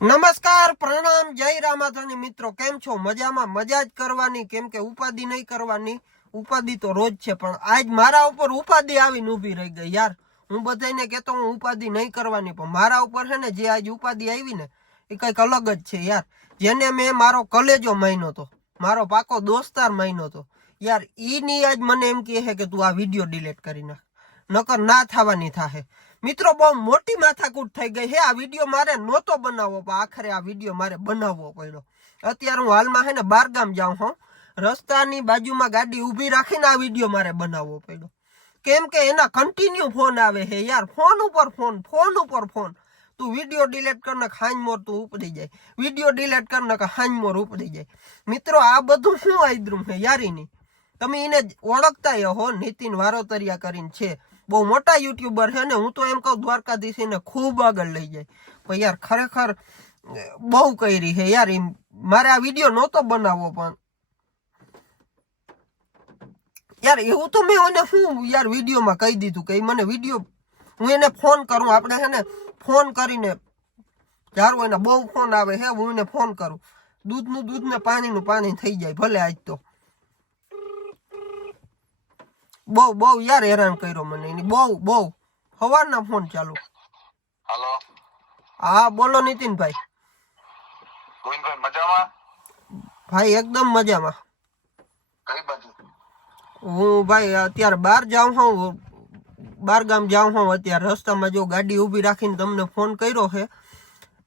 નમસ્કાર, પ્રણામ, જય રામાધણી મિત્રો. કેમ છો? મજામાં? મજા જ કરવાની, કેમ કે ઉપાધિ નહીં કરવાની. ઉપાધિ તો રોજ છે, પણ આજ મારા ઉપર ઉપાધિ આવીને ઊભી રહી ગઈ યાર. હું બધાને કહેતો હું ઉપાધિ નહીં કરવાની, પણ મારા ઉપર છે ને જે આજ ઉપાધિ આવી ને એ કંઈક અલગ જ છે યાર. જેને મેં મારો કલેજો માન્યો હતો, મારો પાકો દોસ્તાર માન્યો હતો યાર, ઈની આજ મને એમ કહે છે કે તું આ વિડીયો ડિલીટ કરી નાખ, નકર ના થવાની થાહે. મિત્રો બહુ મોટી માથાકૂટ થઈ ગઈ છે. આ વિડીયો મારે નહોતો બનાવવો, પણ આખરે આ વિડીયો મારે બનાવવો પડ્યો. અત્યારે હું હાલમાં છે ને બારગામ જાઉં હું, રસ્તાની બાજુમાં ગાડી ઊભી રાખીને આ વિડીયો મારે બનાવવો પડ્યો. કેમ કે એના કન્ટિન્યુ ફોન આવે છે યાર, ફોન ઉપર ફોન, ફોન ઉપર ફોન. તું વિડીયો ડિલીટ કર નાખ, હાંજમોર તું ઉપડી જાય. વિડીયો ડિલીટ કર નાખ, હાંજમોર ઉપડી જાય. મિત્રો આ બધું શું આદરું છે યારીની. તમે એને ઓળખતા હો, નીતિન વારોતરિયા કરીને છે, બહુ મોટા યુટ્યુબર છે ને. હું તો એમ કહું દ્વારકાધીશને ખૂબ આગળ લઈ જાય. પણ યાર ખરેખર બહુ કરી છે યાર. મારે આ વિડીયો નહોતો બનાવવો, પણ યાર એવું તો મેં એને શું યાર વિડીયોમાં કહી દીધું કે મને વિડીયો, હું એને ફોન કરું, આપણે છે ને ફોન કરીને જારું, એને બહુ ફોન આવે છે, હું એને ફોન કરું, દૂધનું દૂધ ને પાણીનું પાણી થઈ જાય. ભલે આજ તો બહુ યાર હેરાન કર્યો મને એની, બહુ સવારના ફોન ચાલુ. હાલો, હા બોલો નીતિનભાઈ. ગોવિંદભાઈ મજામાં? ભાઈ એકદમ મજામાં. કઈ બાજુ? હું ભાઈ અત્યારે બહાર જાઉં છું, બારગામ જાઉં છું. અત્યારે રસ્તામાં જો ગાડી ઊભી રાખીને તમને ફોન કર્યો છે.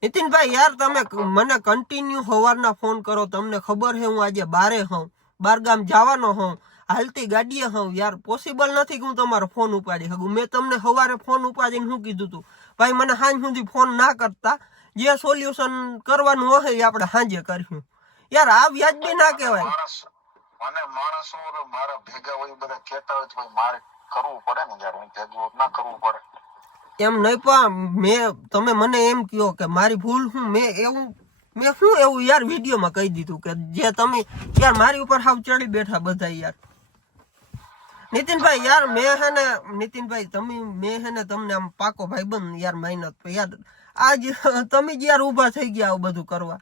નીતિનભાઈ યાર તમે મને કન્ટિન્યુ સવારના ફોન કરો, તમને ખબર છે હું આજે બારે હોઉં, બારગામ જવાનો હોઉં, હાલતી ગાડીએ હોઉં યાર. પોસિબલ નથી કે હું તમારો ફોન ઉપાડી શકું. મેં તમને સવારે ફોન ઉપાડીને શું કીધું હતું, ભાઈ મને સાંજ સુધી ફોન ના કરતા, જે સોલ્યુશન કરવાનું હોય એ આપણે સાંજે કરીશું. યાર આ વ્યાજબી ના કહેવાય. મને માણસો મારા ભેગા હોય બધા કહેતા હોય તો મારે કરવું પડે ને યાર, હું ભેગું ના કરવું પડે એમ નહીં. પણ તમે મને એમ કહો કે મારી ભૂલ શું, મેં શું એવું યાર વિડીયોમાં કહી દીધું કે જે તમે યાર મારી ઉપર હાવ ચડી બેઠા બધા યાર. નીતિનભાઈ યાર મેં હે ને, નીતિનભાઈ મેં હે ને તમને આમ પાકો ભાઈબંધ યાર મહેનત યાર, આજ તમે જ યાર ઊભા થઈ ગયા આવું બધું કરવા.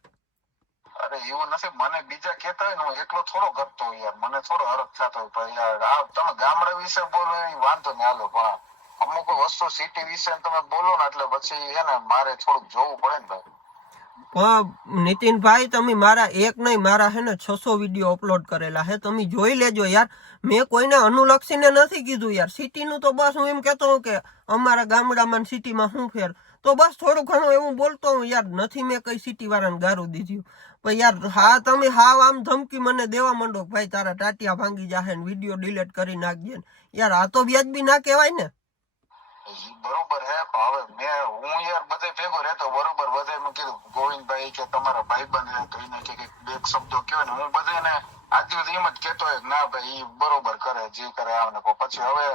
અરે એવું નથી, મને બીજા કહેતા હોય ને હું એકલો થોડો કરતો હોય યાર, મને થોડો હરખ થતો હોય. પણ યાર આ તમે ગામડા વિશે બોલો એ વાંધો ને હાલો, પણ અમુક વસ્તુ સિટી વિશે તમે બોલો ને એટલે પછી હે ને મારે થોડુંક જોવું પડે ને ભાઈ. પણ નીતિનભાઈ તમે મારા એક નહીં, મારા હે ને 600 વિડીયો અપલોડ કરેલા હે, તમે જોઈ લેજો યાર. મેં કોઈને અનુલક્ષીને નથી કીધું યાર. સિટીનું તો બસ હું એમ કહેતો હોઉં કે અમારા ગામડામાં સિટીમાં શું ફેર, તો બસ થોડું ઘણું એવું બોલતો હું યાર. નથી મેં કઈ સિટી વાળાને ગારું દીધું. પણ યાર હા તમે હાવ આમ ધમકી મને દેવા માંડો, ભાઈ તારા ટાટિયા ભાંગી જાહે ને વિડીયો ડિલીટ કરી નાખજે ને. યાર આ તો વ્યાજબી ના કહેવાય ને. બરોબર હે, પણ હવે હું યાર બધે ભેગો રહેતો બરોબર, બધે મેં કીધું ગોવિંદભાઈ કે તમારા ભાઈબંધ હે તો એને કે બે શબ્દો કહેવાય ને, હું બધાને આજ દિવસ એમ જ કહેતો હોય ના ભાઈ ઈ બરોબર કરે જે કરે આવને. પછી હવે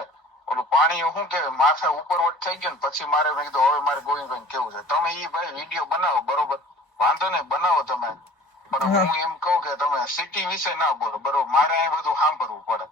ઓલું પાણી શું કે માથે ઉપરવટ થઈ ગયું ને પછી મારે મેં કીધું હવે મારે ગોવિંદભાઈ કેવું છે, તમે ઈ ભાઈ વિડીયો બનાવો બરોબર, વાંધો નહીં બનાવો તમે, પણ હું એમ કહું કે તમે સિટી વિશે ના બોલો બરોબર, મારે અહીં બધું સાંભળવું પડે.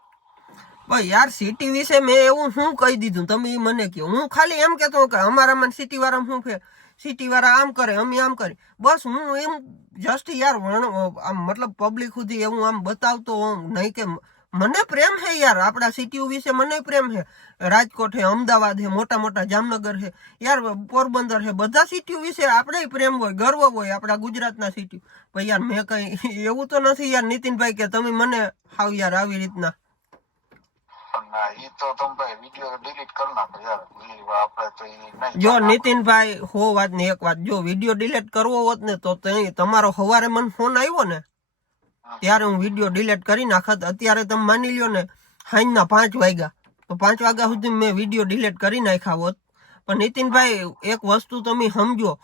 ભાઈ યાર સિટી વિશે મેં એવું શું કહી દીધું, તમે એ મને કહો. હું ખાલી એમ કહેતો કે અમારામાં સિટી વાળા શું ફેર, સિટી વાળા આમ કરે અમે આમ કરી, બસ હું એમ જસ્ટ યાર આમ મતલબ પબ્લિક સુધી એવું આમ બતાવતો હોઉં નહીં કે મને પ્રેમ છે યાર. આપણા સિટીઓ વિશે મને પ્રેમ છે. રાજકોટ છે, અમદાવાદ છે, મોટા મોટા જામનગર છે યાર, પોરબંદર છે, બધા સિટીઓ વિશે આપણે પ્રેમ હોય, ગર્વ હોય આપણા ગુજરાતના સિટી. ભાઈ યાર મેં કઈ એવું તો નથી યાર નીતિનભાઈ કે તમે મને હાવ યાર આવી રીતના. જો નીતિનભાઈ હો વાત ને એક વાત, જો વિડીયો ડિલીટ કરવો હોત ને તો તમારો સવારે મને ફોન આવ્યો ને ત્યારે હું વિડીયો ડિલીટ કરી નાખત. અત્યારે તમે માની લ્યો ને સાંજના 5 વાગ્યા, તો 5 વાગ્યા સુધી મેં વિડીયો ડિલીટ કરી નાખ્યા હોત. પણ નીતિનભાઈ એક વસ્તુ તમે સમજો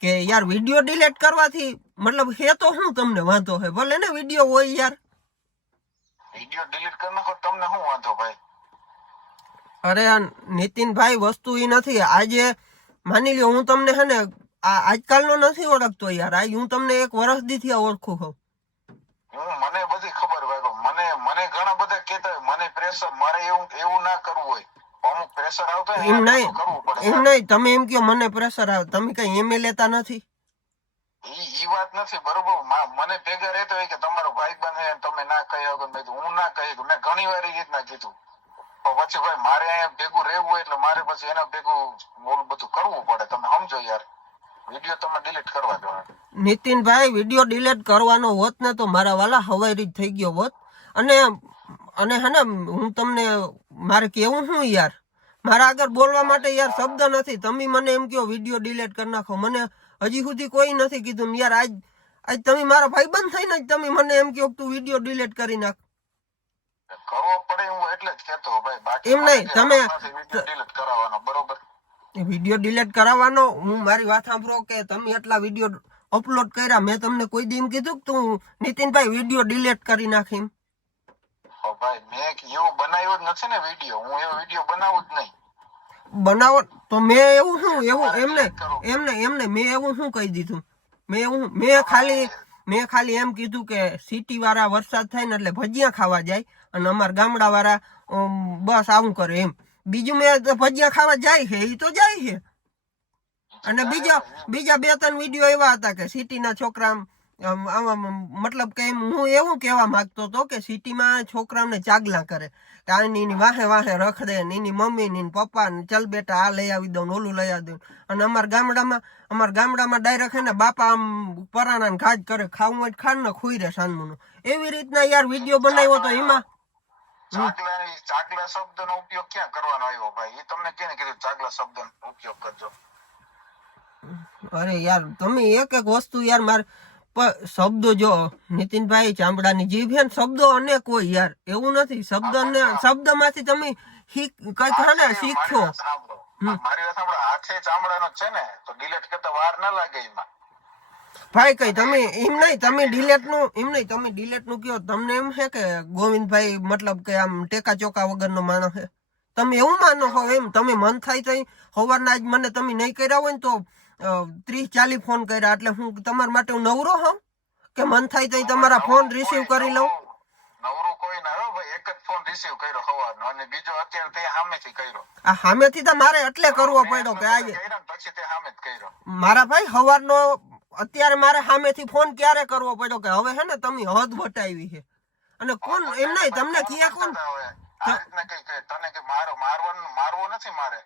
કે યાર વિડીયો ડિલીટ કરવાથી મતલબ હે તો શું તમને વાંધો છે, ભલે ને વિડીયો હોય યાર. વિડીયો ડિલીટ કરી નાખો તમને શું વાંધો ભાઈ? અરે નીતિનભાઈ વસ્તુ એ નથી. આજે માની લ્યો હું તમને છે ને આજકાલનો નથી ઓળખતો યાર, આજ હું તમને 1 વર્ષ દીથી ઓળખું છું. મને બધી ખબર ભાઈ, મને ઘણા બધા કહેતા હોય મને પ્રેશર, મારે એવું ના કરવું હોય, અમુક પ્રેશર આવતો એમ નહીં તમે એમ કહો મને પ્રેશર આવે, તમે કઈ એમએ લેતા નથી. ઈ વાત નથી બરોબર. મને ભેગા રહેતો હોય કે તમારો ભાઈબંધ છે તમે ના કહી શકો, મેં કીધું હું ના કહી, મેં ઘણી વાર એ રીતના કીધું. પણ પછી ભાઈ મારે અહીંયા ભેગું રહેવું એટલે મારે પછી એના ભેગું ઓલું બધું કરવું પડે. તમે સમજો યાર, વિડીયો તમે ડિલીટ કરવા દો. નીતિનભાઈ વિડીયો ડિલીટ કરવાનો હોત ને તો મારા વાલા હવાઈ થઈ ગયો હોત. અને અને હે ને હું તમને મારે કેવું શું યાર, મારા આગળ બોલવા માટે યાર શબ્દ નથી. તમે મને એમ કહો વિડીયો ડિલીટ કરી નાખો, મને હજી સુધી કોઈ નથી કીધું યાર. આજ તમે મારા ભાઈબંધ થઈને જ તમે મને એમ કહો તું વિડીયો ડિલીટ કરી નાખ. કરવો પડે હું એટલે જ કહેતો ભાઈ. બાકી એમ નહીં, તમે વિડીયો ડિલીટ કરાવવાનો બરોબર. વિડીયો ડિલીટ કરાવવાનો, હું મારી વાત સાંભળો કે તમે એટલા વિડીયો અપલોડ કર્યા, મેં તમને કોઈ દી એમ કીધું કે તું નીતિનભાઈ વિડીયો ડિલીટ કરી નાખી? ભાઈ મેં એવું બનાવ્યો જ નથી ને વિડીયો. હું એવો વિડીયો બનાવું જ નહીં. બનાવો તો મેં એવું શું એવું એમને મેં એવું શું કહી દીધું? મેં ખાલી એમ કીધું કે સિટી વાળા વરસાદ થાય ને એટલે ભજીયા ખાવા જાય અને અમારા ગામડા વાળા બસ આવું કરે એમ. બીજું મેં ભજીયા ખાવા જાય છે એ તો જાય છે. અને બીજા 2-3 વિડીયો એવા હતા કે સિટીના છોકરા મતલબ કે હું એવું કહેવા માંગતો હતો કે સિટીમાં છોકરાઓને ચાગલા કરે, આની વાહે વાહે રખડે, એની મમ્મી ની પપ્પા ને ચલ બેટા આ લઈ આવી દઉં ઓલું લઈ આવી દઉં. અને અમારા ગામડામાં ડાયરેક્ટ હે ને બાપા આમ પરાણા ને ઘાજ કરે, ખાવું હોય ખાન ને ખુઈ રે સાનમુનું. એવી રીતના યાર વિડીયો બનાવ્યો તો એમાં ચાગલા શબ્દનો ઉપયોગ ક્યાં કરવાનો આવ્યો ભાઈ? એ તમને કેને કીધું ચાગલા શબ્દનો ઉપયોગ કરજો? અરે યાર તમે એક વસ્તુ યાર મારે શબ્દો જો નીતિનભાઈ ચામડાની જીભ છે ને, શબ્દો અનેક હોય યાર, એવું નથી. શબ્દમાંથી તમે કઈક શીખો. મારી વાત સાંભળો, હાથે ચામડાનો છે ને તો ડિલીટ કરતા વાર ના લાગે એમાં. ભાઈ કઈ તમે એમ નહીં, તમે ડિલેટ નું કયો. તમને એમ છે કે ગોવિંદભાઈ મતલબ કે આમ ટેકા ચોકા વગરનો માણસ છે? તમે એવું માનો છો એમ? તમે મન થાય તો સવારના જ મને તમે નહીં કર્યા હોય ને તો 30-40 ફોન કર્યા એટલે હું તમારા માટે નવરો હોઉં કે મન થાય તો તમારા ફોન રિસીવ કરી લઉં? નવરો કોઈ ના હો ભાઈ. એક જ ફોન રિસીવ કર્યો સવારનો અને બીજો અત્યારે તે સામેથી કર્યો. આ સામેથી તો મારે એટલે કરવો પડ્યો કે આજે પછી તે સામે જ કર્યો. મારા ભાઈ સવારનો અત્યારે મારે સામેથી ફોન ક્યારે કરવો પડ્યો કે હવે હે ને તમે હદ વટાવી છે. અને કોણ એમ નહીં તમને કિયા કોણ આ રીતના કઈ તને કે મારવો નથી મારે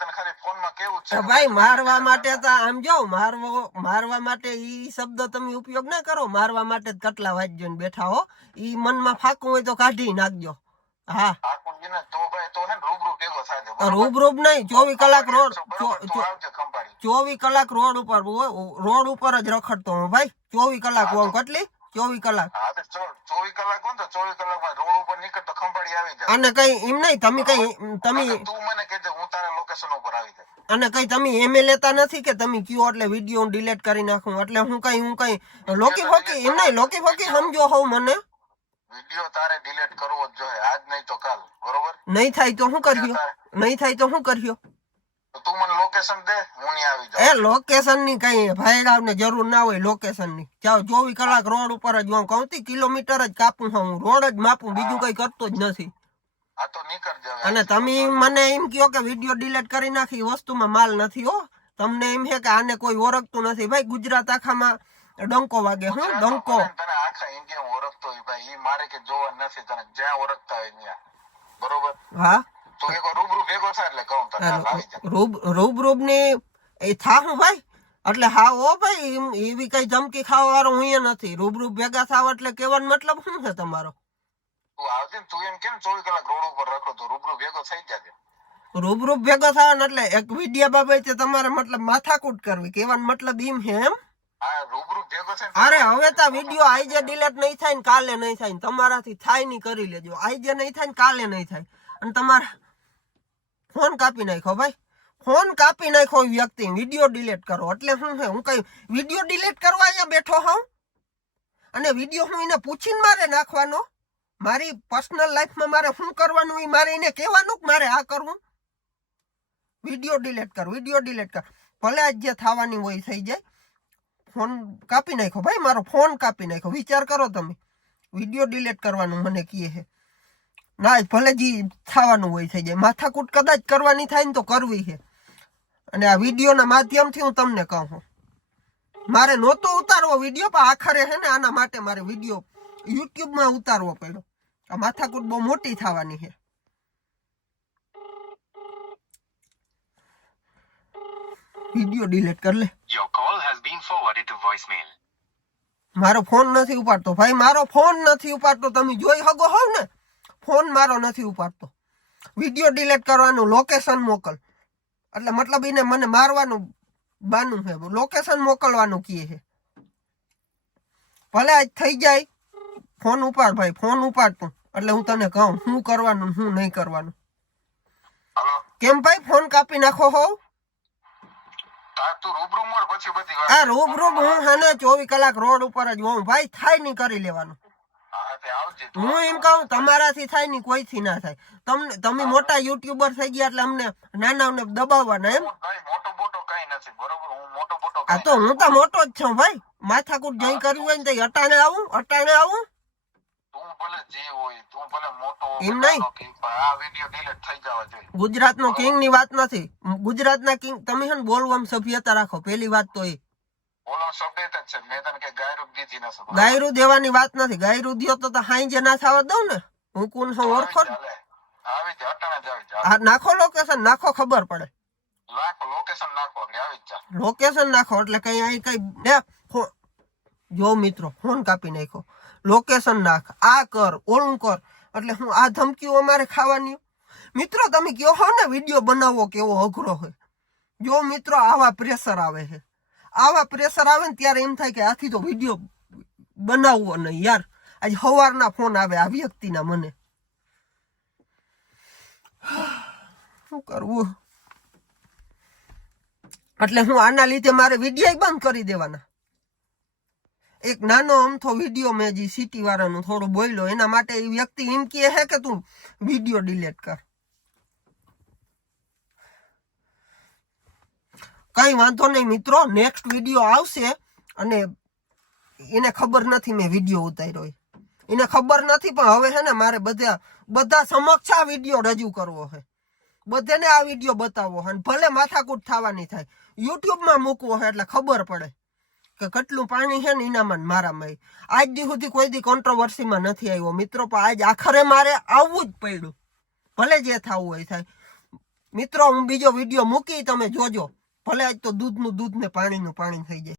તને ખાલી ફોનમાં કેવું છે ભાઈ મારવા માટે તો આમ જો મારવા માટે ઈ શબ્દ તમે ઉપયોગ ના કરો. મારવા માટે કટલા વાંચજો ને બેઠા હો. ઈ મનમાં ફાકું હોય તો કાઢી નાખજો. હા રૂબરૂ નહીં, 24 કલાક રોડ 24 કલાક રોડ ઉપર જ રખડતો હું ભાઈ. 24 કલાક હું કેટલી 24 કલાક 24 કલાક હોય તો 24 કલાકમાં રોડ ઉપર નીકળતો ખંભાળી આવી જાય. અને કઈ એમ નહીં તમે તું મને કહેજે હું તારા લોકેશન ઉપર આવી જાય. અને કઈ તમે એમે લેતા નથી કે તમે કયો એટલે વિડીયો ડિલીટ કરી નાખું એટલે હું કઈ લોકી ફોકી એમ નહીં, લોકી ફોકી સમજો હોવ મને. વિડીયો તારે ડિલીટ કરવો જ જોઈએ, આજ નહીં તો કાલ, બરોબર? નહીં થાય તો શું કર્યો? તું મને લોકેશન દે, હું નહીં આવી જાઉં. લોકેશન ની કઈ ભાઈડાવને જરૂર ના હોય લોકેશન ની. 24 કલાક રોડ ઉપર જ હું કહું કિલોમીટર જ કાપું છું, હું રોડ જ માપું, બીજું કઈ કરતો જ નથી. આ તો નીકળ જાવ. અને તમે મને એમ કહો કે વિડીયો ડિલીટ કરી નાખી, વસ્તુમાં માલ નથી હો. તમને એમ છે કે આને કોઈ ઓળખતું નથી. ભાઈ ગુજરાત આખામાં ડંકો વાગે. હું ડંકો તને આખા ઇન્ડિયા ઓળખતો હોય ભાઈ. ઈ મારે કે જોવા નથી, તને જ્યાં ઓળખતા હોય ત્યાં, બરોબર? હા તું એક રૂબરૂ ભેગો થાય એટલે કહું તને આવી જાય. રૂબરૂ ની એ થાહું ભાઈ. એટલે હા ઓ ભાઈ એવી કઈ ધમકી ખાવા વાળો હું નથી. રૂબરૂ ભેગા થાવ એટલે કેવાનો મતલબ શું છે તમારો? તું આવજે તું એમ કેમ 24 કલાક રોડ ઉપર રાખો તો રૂબરૂ ભેગો થઈ જાય. રૂબરૂ ભેગો થવાનો એટલે એક વિડિયા બાબતે તમારે મતલબ માથાકૂટ કરવી, કેવાનો મતલબ એમ છે એમ? હા રૂબરૂ ભેગો થાય. અરે હવે તો વિડિયો આજે ડિલીટ નહીં થાય ને કાલે નહીં થાય, તમારાથી થાય નહીં કરી લેજો. આજે નહીં થાય ને કાલે નહીં થાય. અને તમારા ફોન કાપી નાખો ભાઈ, ફોન કાપી નાખો વ્યક્તિ, વિડીયો ડિલીટ કરો એટલે શું છે? હું કઈ વિડીયો ડિલીટ કરવા અહીંયા બેઠો હોઉં અને વિડીયો હું એને પૂછીને મારે નાખવાનો? મારી પર્સનલ લાઈફમાં મારે શું કરવાનું એ મારે એને કહેવાનું કે મારે આ કરવું? વિડીયો ડિલીટ કર. ભલે આજ જે થવાની હોય થઈ જાય. ફોન કાપી નાખો ભાઈ, મારો ફોન કાપી નાખો. વિચાર કરો તમે, વિડીયો ડિલીટ કરવાનું મને કહે છે ના, ભલે જે થવાનું હોય થઈ જાય. માથાકૂટ કદાચ કરવાની થાય ને તો કરવી છે. અને આ વિડીયોના માધ્યમથી હું તમને કહું છું મારે નહોતો ઉતારવો વિડીયો, પણ આખરે હે ને આના માટે મારે વિડીયો યુટ્યુબમાં ઉતારવો પડ્યો. આ માથાકૂટ બહુ મોટી થવાની છે. વિડીયો ડિલીટ કર લે. Your call has been forwarded to voicemail. મારો ફોન નથી ઉપાડતો ભાઈ, મારો ફોન નથી ઉપાડતો. તમે જોઈ શકો હોવ ને, ફોન મારો નથી ઉપાડતો. વિડીયો ડિલીટ કરવાનું, લોકેશન મોકલ. એટલે મતલબ એને મને મારવાનું બાનું છે, લોકેશન મોકલવાનું કહે છે. ભલે આજ થઈ જાય, ફોન ઉપાડ ભાઈ, ફોન ઉપાડતું એટલે હું તને કહું શું કરવાનું શું નહીં કરવાનું. હલો કેમ ભાઈ ફોન કાપી નાખો હોવ? તું રૂબરૂ મોડ પછી બધી વાત. આ રૂબરૂ હું હે ને 24 કલાક રોડ ઉપર જ હોઉં ભાઈ, થાય નહીં કરી લેવાનું. હા તે આવજે. હું એમ કહું તમારાથી થાય નહીં, કોઈથી ના થાય. તમે મોટા યુટ્યુબર થઈ ગયા એટલે અમને નાનાઓને દબાવવાના એમ. ભાઈ મોટો મોટો કઈ નથી બરોબર, હું મોટો મોટો આ તો હું તો મોટો જ છું ભાઈ. માથાકૂટ જઈ કરવી હોય ને તો અટાણે આવું, અટાણે આવું. તું ભલે જે હોય, તું ભલે મોટો એમ નહીં. આ વિડિયો ડિલીટ થઈ જવા જોઈએ. ગુજરાતનો કિંગ ની વાત નથી. ગુજરાતના કિંગ તમે છે ને બોલવામાં સભ્યતા રાખો. પેલી વાત તો એ બોલો શબ્દ જ છે. મેં તને કે ગાયરૂપ દીધી નથી. ગાયરું દેવાની વાત નથી. ગાયરું દ્યો તો હાઈ ના થવા દઉં ને. હું કોણ છું ઓળખો ને? આવી જ અટાણે જ આવી જા. આ નાખો લોકેશન, નાખો ખબર પડે. લાખ લોકેશન નાખો એટલે આવી જ જા. લોકેશન નાખો એટલે કઈ અહીં કઈ જો મિત્રો ફોન કાપી નાખો. લોકેશન નાખ, આ કર, ઓલું કર. એટલે હું આ ધમકીઓ અમારે ખાવાની? મિત્રો તમે કહો હો ને વિડીયો બનાવવો કેવો અઘરો હોય. જો મિત્રો આવા પ્રેશર આવે છે, આવા પ્રેશર આવે ને ત્યારે એમ થાય કે આથી તો વિડીયો બનાવવો નહીં યાર. આજ સવારના ફોન આવે આ વ્યક્તિના મને. શું કરવું? એટલે હું આના લીધે મારે વિડીયો બંધ કરી દેવાના. એક નાનો અમથો વિડીયો મેં જે સિટી વાળાનું થોડું બોલ્યો એના માટે એ વ્યક્તિ એમ કહે છે કે તું વિડીયો ડિલીટ કર. કઈ વાંધો નહીં મિત્રો, નેક્સ્ટ વિડીયો આવશે. અને એને ખબર નથી મેં વિડીયો ઉતાર્યો, એને ખબર નથી. પણ હવે છે ને મારે બધા સમક્ષ આ વિડીયો રજૂ કરવો છે, બધાને આ વિડીયો બતાવવો છે. ભલે માથાકૂટ થવાની થાય, યુટ્યુબમાં મૂકવો છે એટલે ખબર પડે કે કેટલું પાણી છે ને એનામાં મારામાં. આજ દી સુધી કોઈ દી કોન્ટ્રોવર્સીમાં નથી આવ્યો મિત્રો, પણ આજ આખરે મારે આવવું જ પડ્યું. ભલે જે થવું હોય થાય. મિત્રો હું બીજો વિડીયો મૂકી, તમે જોજો. ભલે આજ તો દૂધનું દૂધ ને પાણીનું પાણી થઈ જાય.